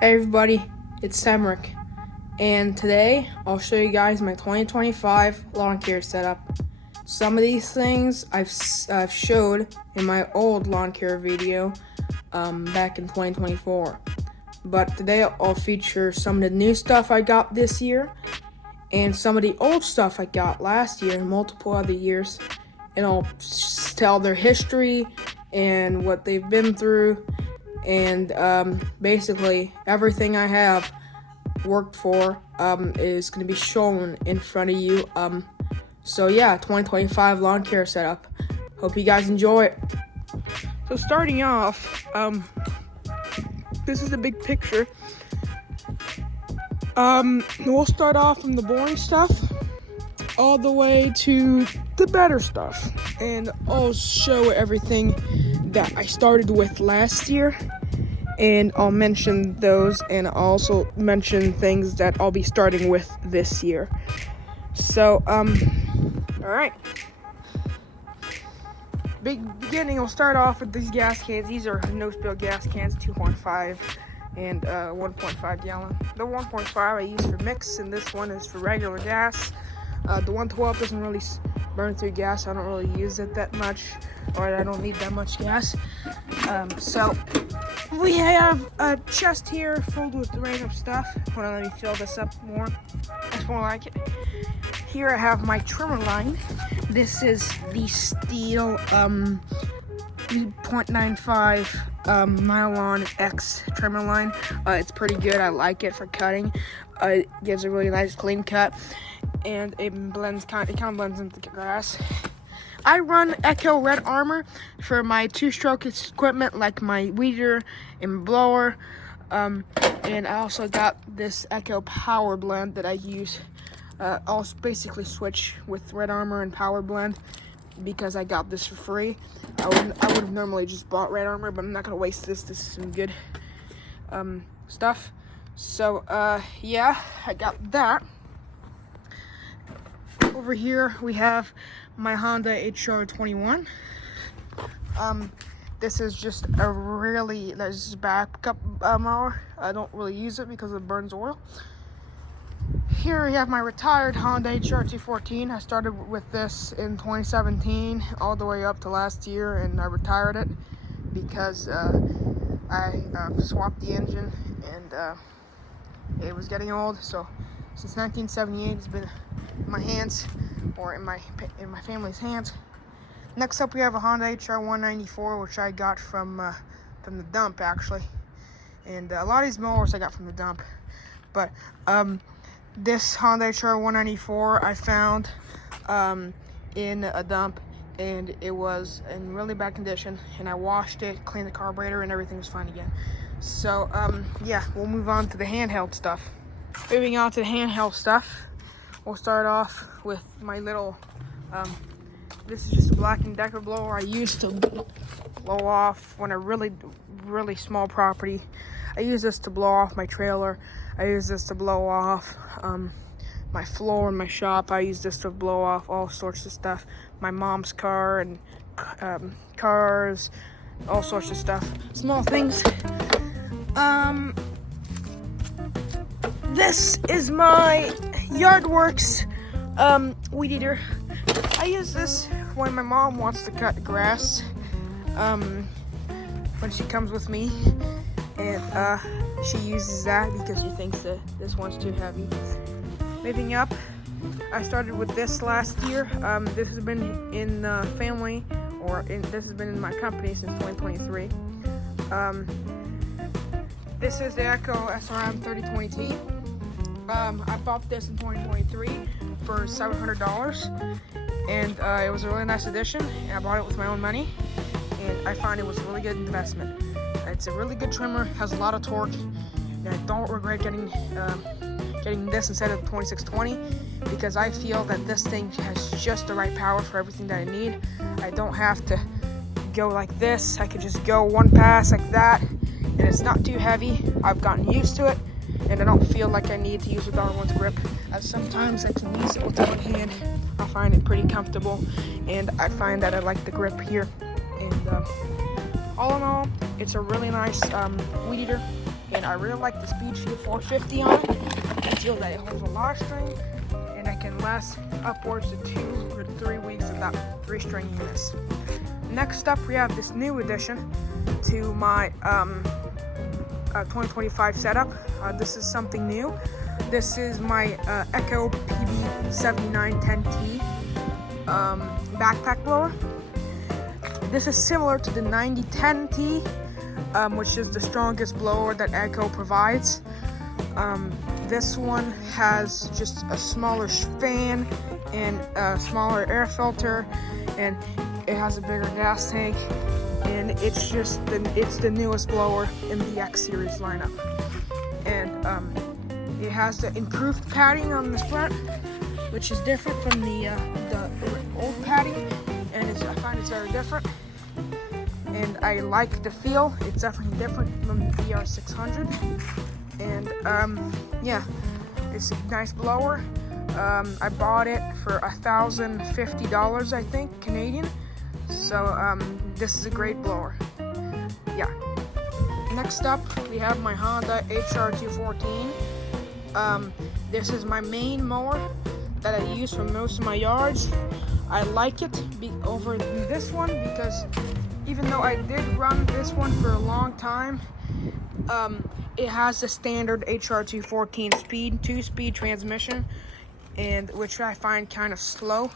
Hey everybody, it's Semric, and today I'll show you guys my 2025 lawn care setup. Some of these things I've showed in my old lawn care video back in 2024, but today I'll feature some of the new stuff I got this year and some of the old stuff I got last year and multiple other years, and I'll tell their history and what they've been through. And basically everything I have worked for is going to be shown in front of you. So yeah, 2025 lawn care setup. Hope you guys enjoy it. So starting off, this is the big picture. We'll start off from the boring stuff all the way to the better stuff, and I'll show everything that I started with last year, and I'll mention those, and I'll also mention things that I'll be starting with this year. So all right, big beginning, we'll start off with these gas cans. These are no-spill gas cans, 2.5 and 1.5 gallon. The 1.5 I use for mix, and this one is for regular gas. The 112 doesn't really burn through gas. I don't really use it that much, or I don't need that much gas. So we have a chest here filled with random stuff. Hold on, let me fill this up more. That's more like it. Here I have my trimmer line. This is the Stihl 3.95 Nylon X trimmer line. It's pretty good. I like it for cutting. It gives a really nice clean cut, and it kind of blends into the grass. I run Echo Red Armor for my two-stroke equipment, like my weeder and blower. And I also got this Echo Power Blend that I use. I'll basically switch with Red Armor and Power Blend because I got this for free. I would have normally just bought Red Armor, but I'm not gonna waste this. This is some good stuff. So yeah, I got that. Over here we have my Honda HR21. This is just a this is backup mower. I don't really use it because it burns oil. Here we have my retired Honda HR214. I started with this in 2017 all the way up to last year, and I retired it because I swapped the engine, and it was getting old. So since 1978, it's been in my hands, or in my family's hands. Next up, we have a Honda HR194, which I got from the dump, actually. And a lot of these mowers I got from the dump, but this Honda HR194 I found in a dump, and it was in really bad condition, and I washed it, cleaned the carburetor, and everything was fine again. So yeah, we'll move on to the handheld stuff. Moving on to the handheld stuff, we'll start off with my little this is just a Black & Decker blower I used to blow off when a really small property. I use this to blow off my trailer. I use this to blow off my floor in my shop. I use this to blow off all sorts of stuff. My mom's car and cars, all sorts of stuff. Small things. This is my Yardworks weed eater. I use this when my mom wants to cut grass, when she comes with me, and she uses that because she thinks that this one's too heavy. Moving up, I started with this last year. This has been in family, this has been in my company since 2023. This is the Echo SRM 3020T. I bought this in 2023 for $700, and it was a really nice addition, and I bought it with my own money, and I find it was a really good investment. It's a really good trimmer, has a lot of torque, and I don't regret getting this instead of the 2620, because I feel that this thing has just the right power for everything that I need. I don't have to go like this. I could just go one pass like that, and it's not too heavy. I've gotten used to it, and I don't feel like I need to use the other one's grip, as sometimes I can use it with one hand. I find it pretty comfortable, and I find that I like the grip here. And all in all, it's a really nice weed eater. and I really like the Speed Shield 450 on it. I feel that it holds a lot of strength, and I can last upwards to 2 or 3 weeks without restringing this. Next up, we have this new addition to my 2025 setup. This is something new. This is my Echo PB7910T backpack blower. This is similar to the 9010T, which is the strongest blower that Echo provides. This one has just a smaller fan and a smaller air filter, and it has a bigger gas tank, and it's the newest blower in the X series lineup. And it has the improved padding on the front, which is different from the old padding, and I find it's very different. And I like the feel. It's definitely different from the VR600. And yeah, it's a nice blower. I bought it for $1,050, I think, Canadian. So this is a great blower. Yeah. Next up, we have my Honda HR214. This is my main mower that I use for most of my yards. I like it over this one because even though I did run this one for a long time, it has the standard HR214 2-speed transmission, and which I find kind of slow.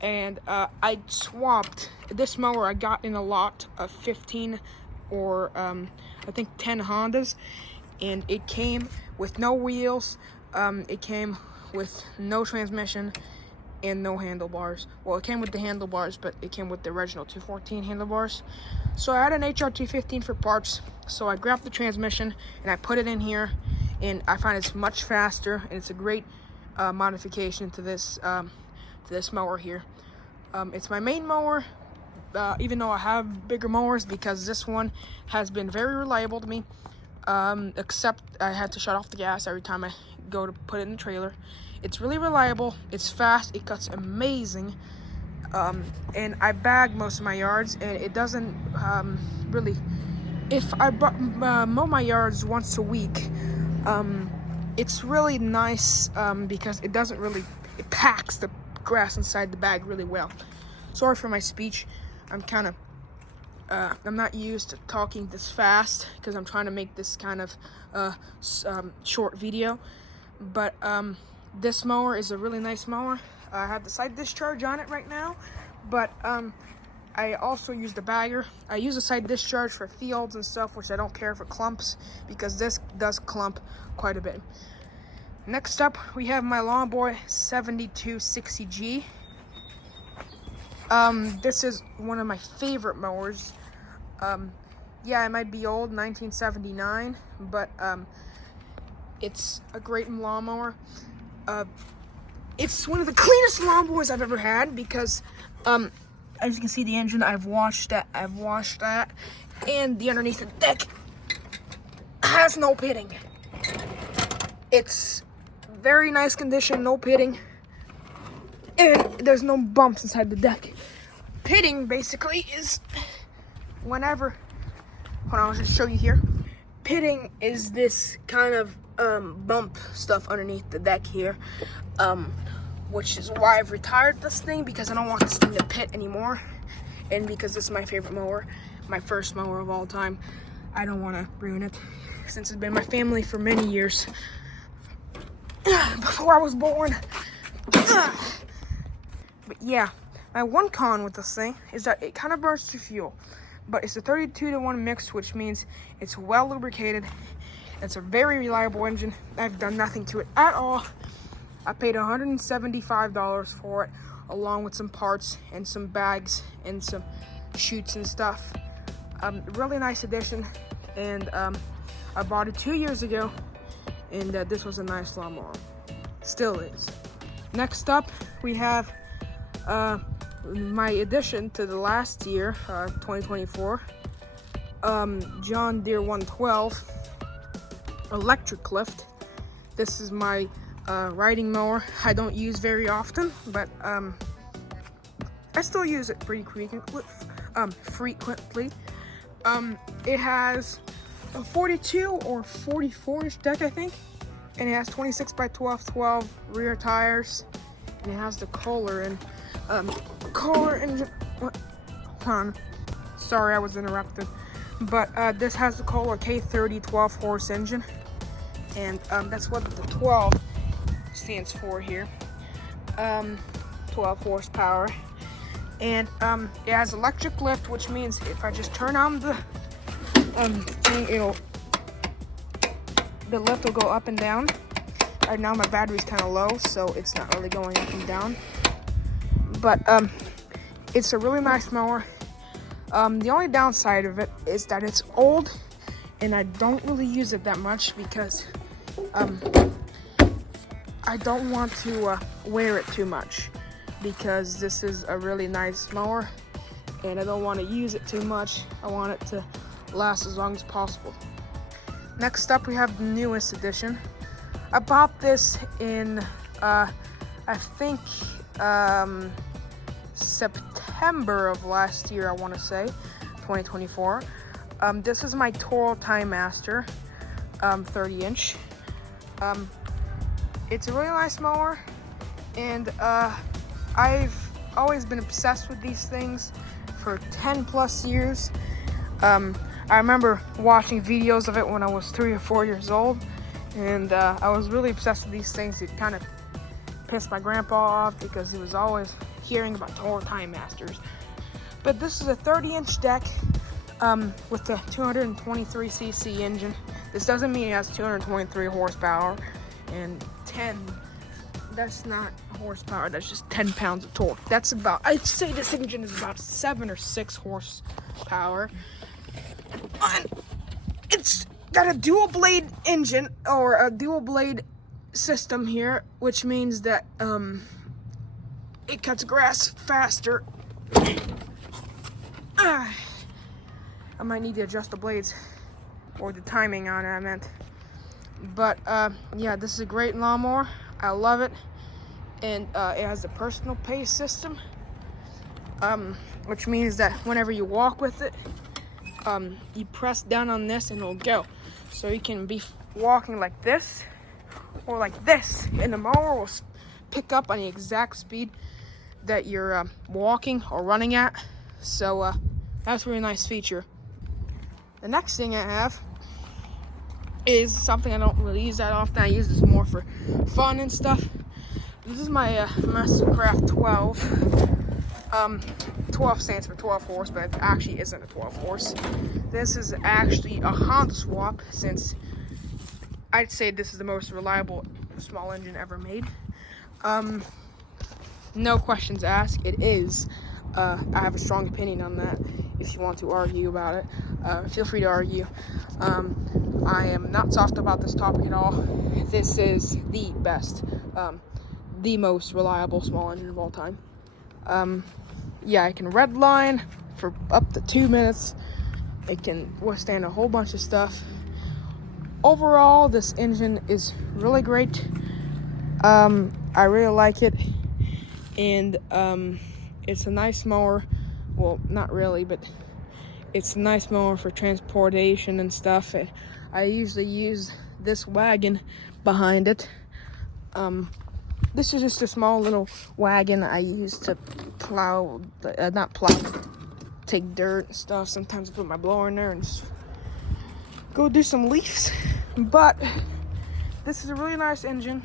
And I swapped this mower. I got in a lot of 15 or I think 10 Hondas, and it came with no wheels. It came with no transmission and no handlebars. Well, it came with the handlebars, but it came with the original 214 handlebars. So I had an HR215 for parts, so I grabbed the transmission and I put it in here, and I find it's much faster, and it's a great modification to this mower here. It's my main mower, even though I have bigger mowers, because this one has been very reliable to me, except I had to shut off the gas every time I go to put it in the trailer. It's really reliable, it's fast, it cuts amazing, and I bag most of my yards, and it doesn't really, if I mow my yards once a week, it's really nice because it doesn't really, it packs the grass inside the bag really well. Sorry for my speech. I'm kind of I'm not used to talking this fast because I'm trying to make this kind of short video, but this mower is a really nice mower. I have the side discharge on it right now, but I also use the bagger. I use the side discharge for fields and stuff, which I don't care for clumps, because this does clump quite a bit. Next up, we have my Lawnboy 7260G. This is one of my favorite mowers. Yeah, it might be old, 1979, but it's a great lawnmower. It's one of the cleanest lawnmowers I've ever had, because as you can see, the engine, I've washed that, and the underneath the deck has no pitting. It's very nice condition, no pitting, and there's no bumps inside the deck. Pitting basically is whenever, hold on, I'll just show you here. Pitting is this kind of bump stuff underneath the deck here, which is why I've retired this thing, because I don't want this thing to pit anymore, and because this is my favorite mower, my first mower of all time. I don't want to ruin it, since it's been my family for many years, before I was born. But yeah, my one con with this thing is that it kind of burns through fuel, but it's a 32-to-1 mix, which means it's well lubricated. It's a very reliable engine. I've done nothing to it at all. I paid $175 for it, along with some parts and some bags and some chutes and stuff. Really nice addition, and I bought it 2 years ago, and this was a nice lawnmower. Still is. Next up, we have my addition to the last year, 2024, John Deere 112 electric lift. This is my riding mower. I don't use very often, but I still use it pretty frequently. It has a 42 or 44 inch deck, I think. And it has 26 by 12 rear tires. And it has the Kohler engine. What? Hold on. Sorry, I was interrupted. But this has the Kohler K30 12 horse engine. And that's what the 12 stands for here. 12 horsepower. And it has electric lift, which means if I just turn on the thing, the lift will go up and down. Right now my battery's kind of low, so it's not really going up and down. But it's a really nice mower. The only downside of it is that it's old, and I don't really use it that much because I don't want to wear it too much, because this is a really nice mower and I don't want to use it too much. I want it to last as long as possible. Next up, we have the newest edition. I bought this in I think September of last year, I want to say 2024. This is my Toro Time Master 30 inch. It's a really nice mower, and I've always been obsessed with these things for 10 plus years. I remember watching videos of it when I was 3 or 4 years old, and I was really obsessed with these things. It kind of pissed my grandpa off because he was always hearing about Toro Time Masters. But this is a 30-inch deck with the 223cc engine. This doesn't mean it has 223 horsepower and 10. That's not horsepower, that's just 10 pounds of torque. That's about, I'd say this engine is about 7 or 6 horsepower. And it's got a dual blade engine, or a dual blade system here, which means that it cuts grass faster. I might need to adjust the blades, or the timing on it, I meant. But yeah, this is a great lawnmower. I love it. And it has a personal pace system, which means that whenever you walk with it, you press down on this and it'll go. So you can be walking like this or like this, and the mower will pick up on the exact speed that you're walking or running at. So that's a really nice feature. The next thing I have is something I don't really use that often. I use this more for fun and stuff. This is my Mastercraft 12. 12 stands for 12 horse, but it actually isn't a 12 horse. This is actually a Honda swap, since I'd say this is the most reliable small engine ever made. No questions asked, it is. I have a strong opinion on that. If you want to argue about it, feel free to argue. I am not soft about this topic at all. This is the best, the most reliable small engine of all time. Yeah, it can redline for up to 2 minutes. It can withstand a whole bunch of stuff. Overall, this engine is really great. I really like it, and it's a nice mower. Well, not really, but it's a nice mower for transportation and stuff. I usually use this wagon behind it. This is just a small little wagon I use to plow, take dirt and stuff. Sometimes I put my blower in there and just go do some leaves. But this is a really nice engine,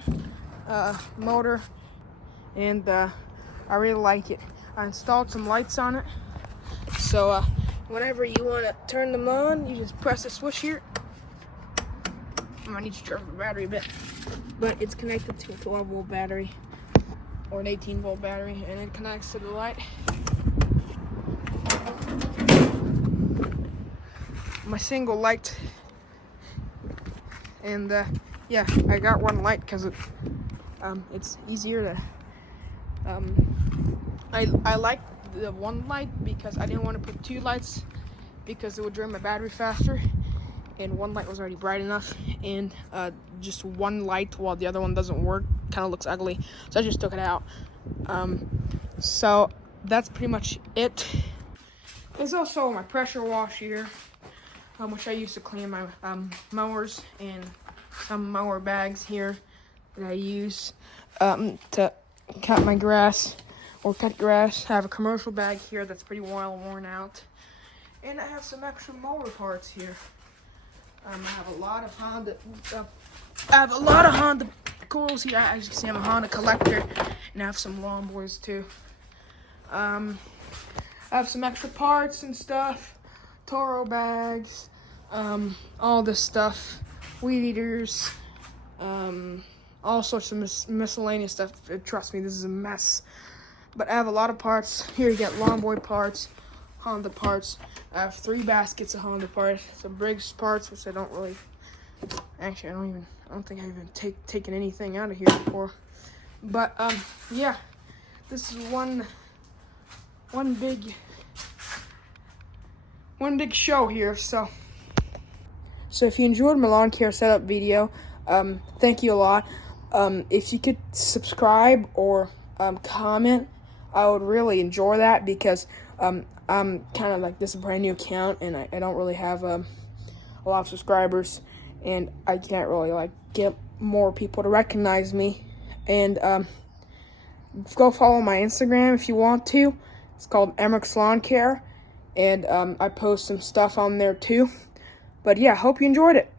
motor, and I really like it. I installed some lights on it, so whenever you want to turn them on, you just press the switch here. I might need to charge the battery a bit, but it's connected to a 12-volt battery or an 18-volt battery, and it connects to the light. My single light, and yeah, I got one light because it's easier to. I like the one light because I didn't want to put 2 lights because it would drain my battery faster, and one light was already bright enough, and just one light while the other one doesn't work kind of looks ugly, so I just took it out. So that's pretty much it. There's also my pressure wash here. which I use to clean my mowers, and some mower bags here that I use to cut my grass or cut grass. I have a commercial bag here that's pretty well worn out, and I have some extra mower parts here. I have a lot of Honda coils here. As you can see, I'm a Honda collector, and I have some lawnmowers too. I have some extra parts and stuff, Toro bags, all this stuff, weed eaters, all sorts of miscellaneous stuff. Trust me, this is a mess. But I have a lot of parts. Here you get lawnmower parts, Honda parts. I have 3 baskets of Honda parts, some Briggs parts, which I don't really. Actually, I don't think I've even taken anything out of here before. But yeah, this is one big show here. So if you enjoyed my lawn care setup video, thank you a lot. If you could subscribe or comment, I would really enjoy that, because I'm kind of like, this is a brand new account, and I don't really have a lot of subscribers, and I can't really like get more people to recognize me. And go follow my Instagram if you want to. It's called Emmerich Lawn Care, and I post some stuff on there too. But yeah, hope you enjoyed it.